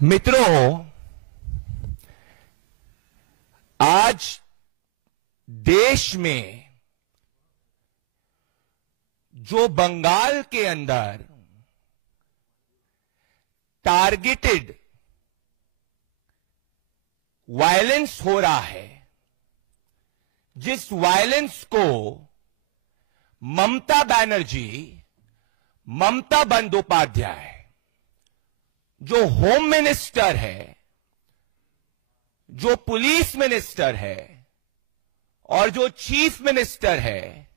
मित्रों, आज देश में जो बंगाल के अंदर टारगेटेड वायलेंस हो रहा है, जिस वायलेंस को ममता बनर्जी, ममता बंदोपाध्याय जो होम मिनिस्टर है, जो पुलिस मिनिस्टर है और जो चीफ मिनिस्टर है,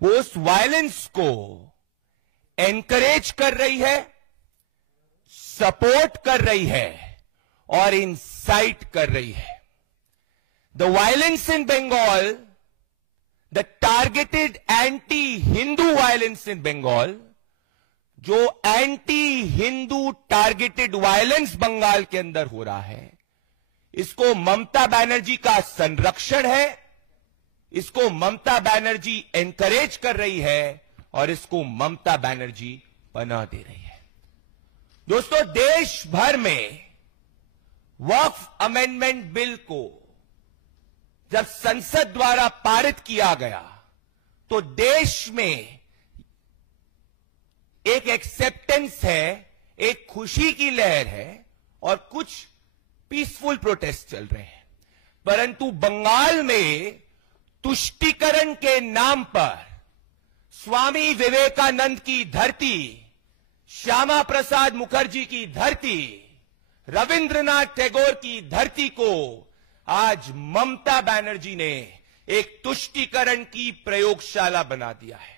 वो उस वायलेंस को एनकरेज कर रही है, सपोर्ट कर रही है और इंसाइट कर रही है। The violence in Bengal, the targeted anti Hindu violence in Bengal, जो anti Hindu targeted violence Bengal के अंदर हो रहा है, इसको ममता बनर्जी का संरक्षण है, इसको ममता बनर्जी एनकरेज कर रही है और इसको ममता बनर्जी पनाह दे रही है। दोस्तों, देश भर में वक्फ अमेंडमेंट बिल को जब संसद द्वारा पारित किया गया तो देश में एक एक्सेप्टेंस है, एक खुशी की लहर है और कुछ पीसफुल प्रोटेस्ट चल रहे हैं। परंतु बंगाल में तुष्टीकरण के नाम पर स्वामी विवेकानंद की धरती, श्यामा प्रसाद मुखर्जी की धरती, रविंद्रनाथ टैगोर की धरती को आज ममता बनर्जी ने एक तुष्टीकरण की प्रयोगशाला बना दिया है।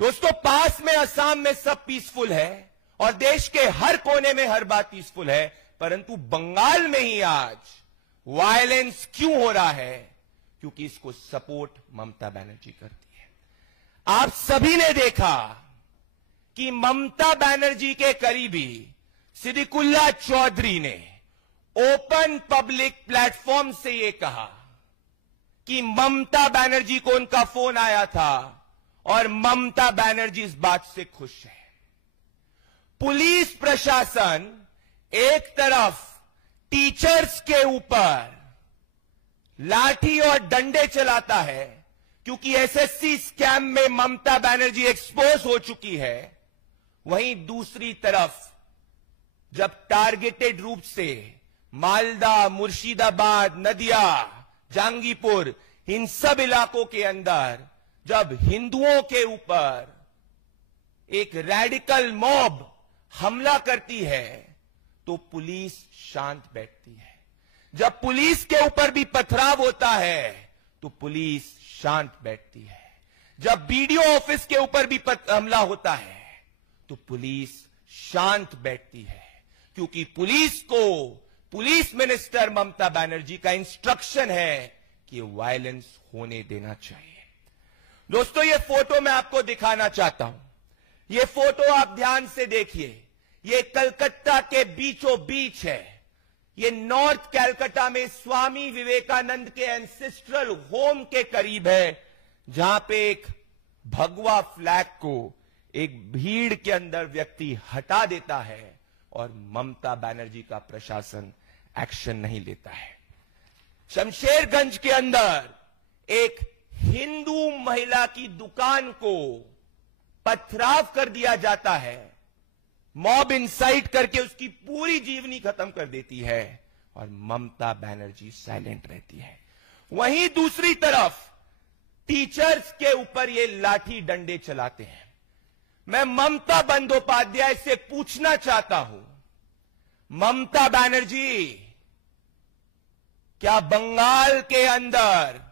दोस्तों, पास में असम में सब पीसफुल है और देश के हर कोने में हर बात पीसफुल है, परंतु बंगाल में ही आज वायलेंस क्यों हो रहा है? क्योंकि इसको सपोर्ट ममता बनर्जी करती है। आप सभी ने देखा कि ममता बनर्जी के करीबी सिद्दीकुल्ला चौधरी ने ओपन पब्लिक प्लेटफॉर्म से यह कहा कि ममता बनर्जी को उनका फोन आया था और ममता बनर्जी इस बात से खुश है। पुलिस प्रशासन एक तरफ टीचर्स के ऊपर लाठी और डंडे चलाता है क्योंकि एसएससी स्कैम में ममता बनर्जी एक्सपोज हो चुकी है, वहीं दूसरी तरफ जब टारगेटेड रूप से मालदा, मुर्शिदाबाद, नदिया, जहांगीरपुर, इन सब इलाकों के अंदर जब हिंदुओं के ऊपर एक रैडिकल मॉब हमला करती है तो पुलिस शांत बैठती है। जब पुलिस के ऊपर भी पथराव होता है तो पुलिस शांत बैठती है। जब बीडीओ ऑफिस के ऊपर भी हमला होता है तो पुलिस शांत बैठती है, क्योंकि पुलिस को पुलिस मिनिस्टर ममता बनर्जी का इंस्ट्रक्शन है कि वायलेंस होने देना चाहिए। दोस्तों, ये फोटो मैं आपको दिखाना चाहता हूं। ये फोटो आप ध्यान से देखिए। ये कलकत्ता के बीचों बीच है। ये नॉर्थ कलकत्ता में स्वामी विवेकानंद के एंसेस्ट्रल होम के करीब है, जहां पे एक भगवा फ्लैग को एक भीड़ के अंदर व्यक्ति हटा देता है और ममता बनर्जी का प्रशासन एक्शन नहीं लेता है। शमशेरगंज के अंदर एक हिंदू महिला की दुकान को पथराव कर दिया जाता है, मॉब इंसाइट करके उसकी पूरी जीवनी खत्म कर देती है और ममता बनर्जी साइलेंट रहती है। वहीं दूसरी तरफ टीचर्स के ऊपर ये लाठी डंडे चलाते हैं। मैं ममता बंदोपाध्याय से पूछना चाहता हूं, ममता बनर्जी, क्या बंगाल के अंदर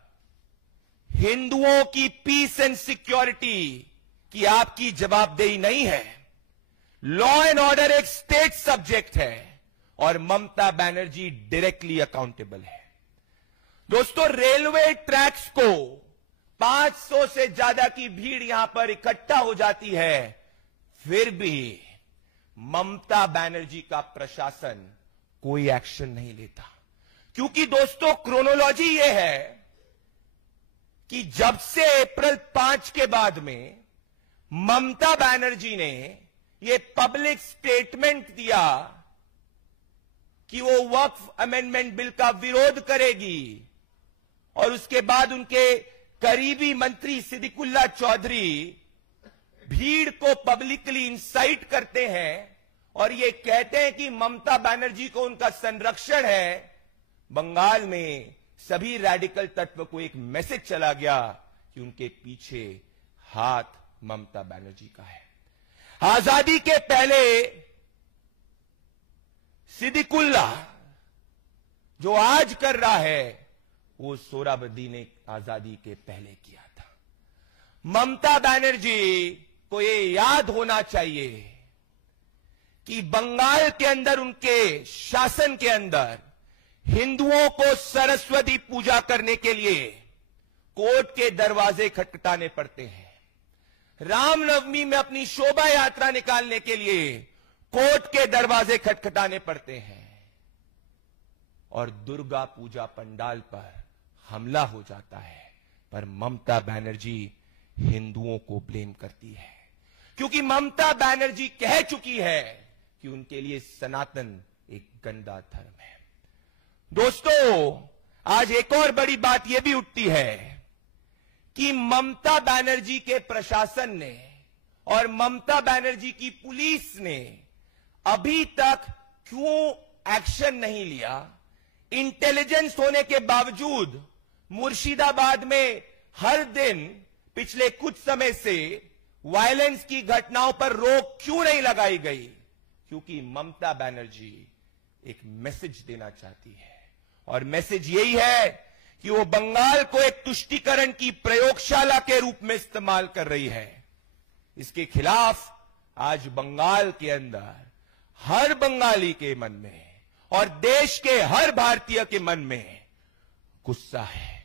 हिंदुओं की पीस एंड सिक्योरिटी की आपकी जवाबदेही नहीं है? लॉ एंड ऑर्डर एक स्टेट सब्जेक्ट है और ममता बनर्जी डायरेक्टली अकाउंटेबल है। दोस्तों, रेलवे ट्रैक्स को 500 से ज्यादा की भीड़ यहां पर इकट्ठा हो जाती है, फिर भी ममता बनर्जी का प्रशासन कोई एक्शन नहीं लेता। क्योंकि दोस्तों, क्रोनोलॉजी यह है कि जब से अप्रैल 5 के बाद में ममता बनर्जी ने ये पब्लिक स्टेटमेंट दिया कि वो वक्फ अमेंडमेंट बिल का विरोध करेगी, और उसके बाद उनके करीबी मंत्री सिद्दीकुल्लाह चौधरी भीड़ को पब्लिकली इंसाइट करते हैं और ये कहते हैं कि ममता बनर्जी को उनका संरक्षण है। बंगाल में सभी रैडिकल तत्व को एक मैसेज चला गया कि उनके पीछे हाथ ममता बनर्जी का है। आजादी के पहले सिद्दीकुल्लाह जो आज कर रहा है वो सोहरावर्दी ने आजादी के पहले किया था। ममता बनर्जी को ये याद होना चाहिए कि बंगाल के अंदर, उनके शासन के अंदर हिंदुओं को सरस्वती पूजा करने के लिए कोर्ट के दरवाजे खटखटाने पड़ते हैं। रामनवमी में अपनी शोभा यात्रा निकालने के लिए कोर्ट के दरवाजे खटखटाने पड़ते हैं, और दुर्गा पूजा पंडाल पर हमला हो जाता है। पर ममता बनर्जी हिंदुओं को ब्लेम करती है, क्योंकि ममता बनर्जी कह चुकी है कि उनके लिए सनातन एक गंदा धर्म है। दोस्तों, आज एक और बड़ी बात यह भी उठती है कि ममता बनर्जी के प्रशासन ने और ममता बनर्जी की पुलिस ने अभी तक क्यों एक्शन नहीं लिया। इंटेलिजेंस होने के बावजूद मुर्शिदाबाद में हर दिन पिछले कुछ समय से वायलेंस की घटनाओं पर रोक क्यों नहीं लगाई गई? क्योंकि ममता बनर्जी एक मैसेज देना चाहती है, और मैसेज यही है कि वो बंगाल को एक तुष्टीकरण की प्रयोगशाला के रूप में इस्तेमाल कर रही है। इसके खिलाफ आज बंगाल के अंदर हर बंगाली के मन में और देश के हर भारतीय के मन में गुस्सा है।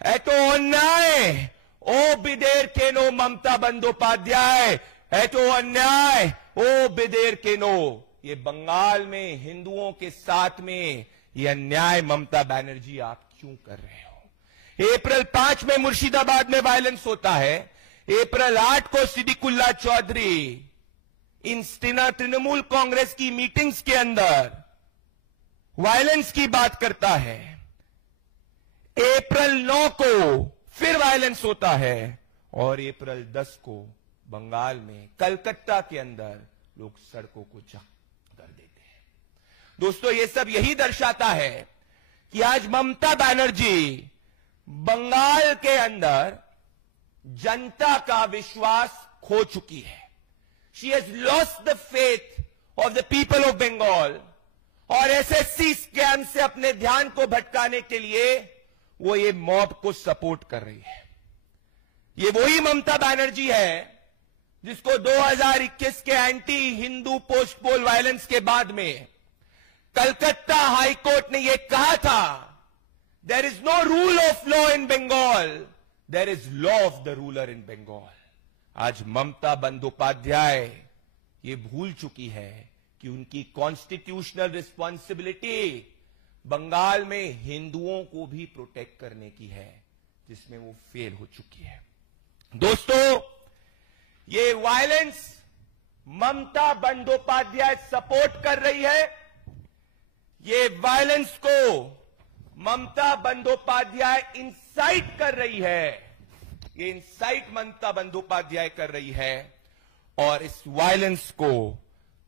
एतो अन्याय ओ बिदेर केनो ममता बंदोपाध्याय, एतो अन्याय ओ बिदेर केनो। ये बंगाल में हिंदुओं के साथ में ये अन्याय ममता बनर्जी आप क्यों कर रहे हो? अप्रैल 5 में मुर्शिदाबाद में वायलेंस होता है। अप्रैल 8 को सिद्दीकुल्लाह चौधरी इन तृणमूल कांग्रेस की मीटिंग्स के अंदर वायलेंस की बात करता है। अप्रैल 9 को फिर वायलेंस होता है, और अप्रैल 10 को बंगाल में कलकत्ता के अंदर लोग सड़कों को जाम कर देते हैं। दोस्तों, ये सब यही दर्शाता है कि आज ममता बनर्जी बंगाल के अंदर जनता का विश्वास खो चुकी है। She has lost the faith of the people of Bengal, और एसएससी स्कैम से अपने ध्यान को भटकाने के लिए वो ये मॉब को सपोर्ट कर रही है। ये वही ममता बनर्जी है जिसको 2021 के anti Hindu post poll violence के बाद में कलकत्ता हाईकोर्ट ने यह कहा था, there is no rule of law in Bengal, there is law of the ruler in Bengal. आज ममता बंदोपाध्याय ये भूल चुकी है कि उनकी कॉन्स्टिट्यूशनल रिस्पॉन्सिबिलिटी बंगाल में हिंदुओं को भी प्रोटेक्ट करने की है, जिसमें वो फेल हो चुकी है। दोस्तों, ये वायलेंस ममता बंदोपाध्याय सपोर्ट कर रही है। ये वायलेंस को ममता बंदोपाध्याय इंसाइट कर रही है। ये इंसाइट ममता बंदोपाध्याय कर रही है, और इस वायलेंस को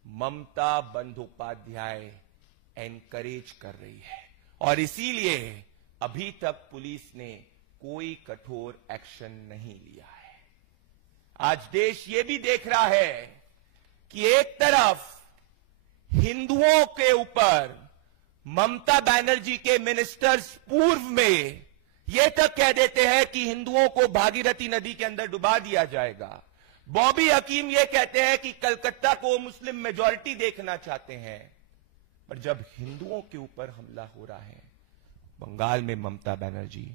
ममता बंदोपाध्याय एनकरेज कर रही है, और इसीलिए अभी तक पुलिस ने कोई कठोर एक्शन नहीं लिया है। आज देश ये भी देख रहा है कि एक तरफ हिंदुओं के ऊपर ममता बनर्जी के मिनिस्टर्स पूर्व में यह तक कह देते हैं कि हिंदुओं को भागीरथी नदी के अंदर डुबा दिया जाएगा। बॉबी हकीम यह कहते हैं कि कलकत्ता को मुस्लिम मेजॉरिटी देखना चाहते हैं, पर जब हिंदुओं के ऊपर हमला हो रहा है, बंगाल में ममता बनर्जी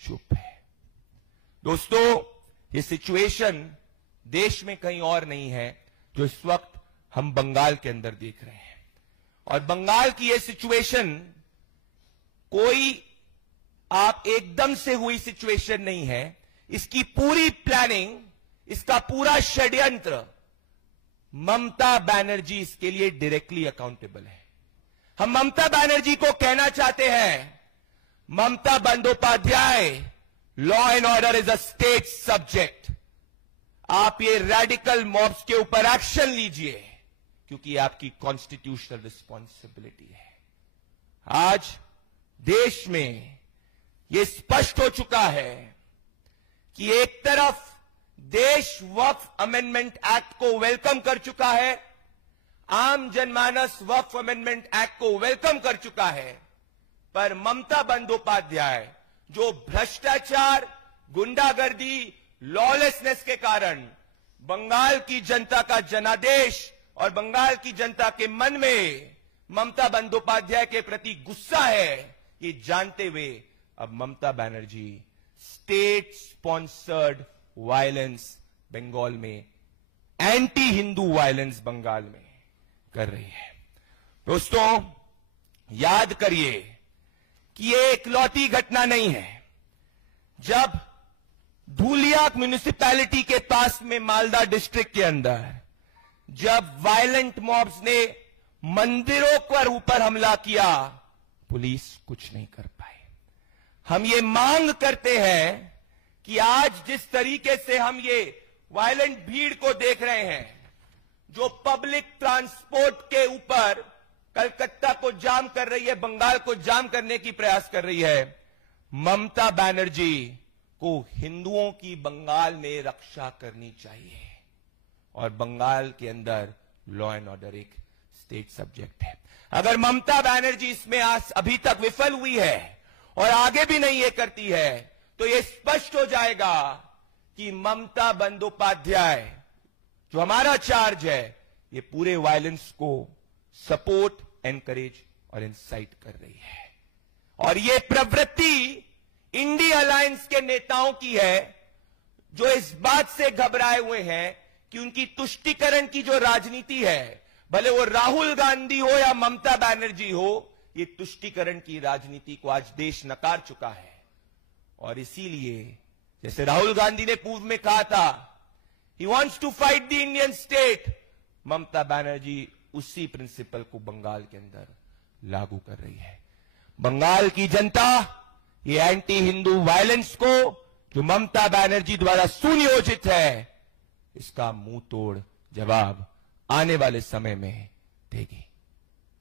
चुप है। दोस्तों, ये सिचुएशन देश में कहीं और नहीं है जो इस वक्त हम बंगाल के अंदर देख रहे हैं, और बंगाल की ये सिचुएशन कोई आप एकदम से हुई सिचुएशन नहीं है। इसकी पूरी प्लानिंग, इसका पूरा षड्यंत्र ममता बनर्जी इसके लिए डायरेक्टली अकाउंटेबल है। हम ममता बनर्जी को कहना चाहते हैं, Mamata Bandopadhyay, law and order is a state subject. आप ये रेडिकल मॉब्स के ऊपर एक्शन लीजिए, क्योंकि आपकी कॉन्स्टिट्यूशनल रिस्पॉन्सिबिलिटी है। आज देश में यह स्पष्ट हो चुका है कि एक तरफ देश वक्फ अमेंडमेंट एक्ट को वेलकम कर चुका है, आम जनमानस वक्फ अमेंडमेंट एक्ट को वेलकम कर चुका है, पर ममता बंदोपाध्याय जो भ्रष्टाचार, गुंडागर्दी, लॉलेसनेस के कारण बंगाल की जनता का जनादेश और बंगाल की जनता के मन में ममता बंदोपाध्याय के प्रति गुस्सा है, ये जानते हुए अब Mamata Banerjee state sponsored violence Bengal में, एंटी हिंदू वायलेंस बंगाल में कर रही है। दोस्तों, याद करिए कि ये इकलौती घटना नहीं है। जब धूलिया म्युनिसिपैलिटी के पास में मालदा डिस्ट्रिक्ट के अंदर जब वायलेंट मॉब्स ने मंदिरों पर ऊपर हमला किया, पुलिस कुछ नहीं कर पाई। हम ये मांग करते हैं कि आज जिस तरीके से हम ये वायलेंट भीड़ को देख रहे हैं, जो पब्लिक ट्रांसपोर्ट के ऊपर कलकत्ता को जाम कर रही है, बंगाल को जाम करने की प्रयास कर रही है, ममता बनर्जी को हिंदुओं की बंगाल में रक्षा करनी चाहिए। और बंगाल के अंदर लॉ एंड ऑर्डर एक स्टेट सब्जेक्ट है। अगर ममता बनर्जी इसमें अभी तक विफल हुई है और आगे भी नहीं ये करती है, तो ये स्पष्ट हो जाएगा कि ममता बंदोपाध्याय जो हमारा चार्ज है, ये पूरे वायलेंस को सपोर्ट, एनकरेज और इंसाइट कर रही है। और ये प्रवृत्ति इंडिया अलायंस के नेताओं की है, जो इस बात से घबराए हुए हैं कि उनकी तुष्टीकरण की जो राजनीति है, भले वो राहुल गांधी हो या ममता बनर्जी हो, ये तुष्टीकरण की राजनीति को आज देश नकार चुका है। और इसीलिए जैसे राहुल गांधी ने पूर्व में कहा था, he wants to fight the Indian state, Mamata Banerjee उसी प्रिंसिपल को बंगाल के अंदर लागू कर रही है। बंगाल की जनता ये एंटी हिंदू वायलेंस को जो ममता बनर्जी द्वारा सुनियोजित है, इसका मुंह तोड़ जवाब आने वाले समय में देगी।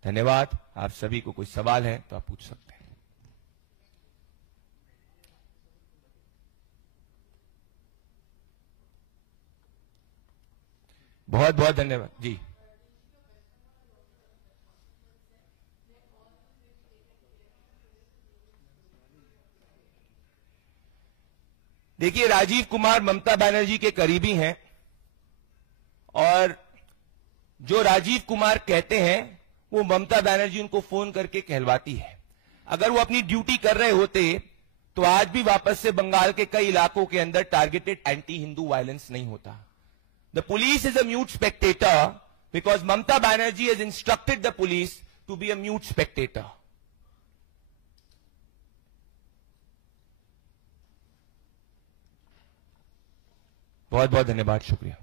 धन्यवाद। आप सभी को कोई सवाल है तो आप पूछ सकते हैं। बहुत बहुत धन्यवाद जी। देखिए, राजीव कुमार ममता बनर्जी के करीबी हैं और जो राजीव कुमार कहते हैं वो ममता बनर्जी उनको फोन करके कहलवाती है। अगर वो अपनी ड्यूटी कर रहे होते तो आज भी वापस से बंगाल के कई इलाकों के अंदर टारगेटेड एंटी हिंदू वायलेंस नहीं होता। The police is a mute spectator because Mamata Banerjee has instructed the police to be a mute spectator. बहुत बहुत धन्यवाद, शुक्रिया।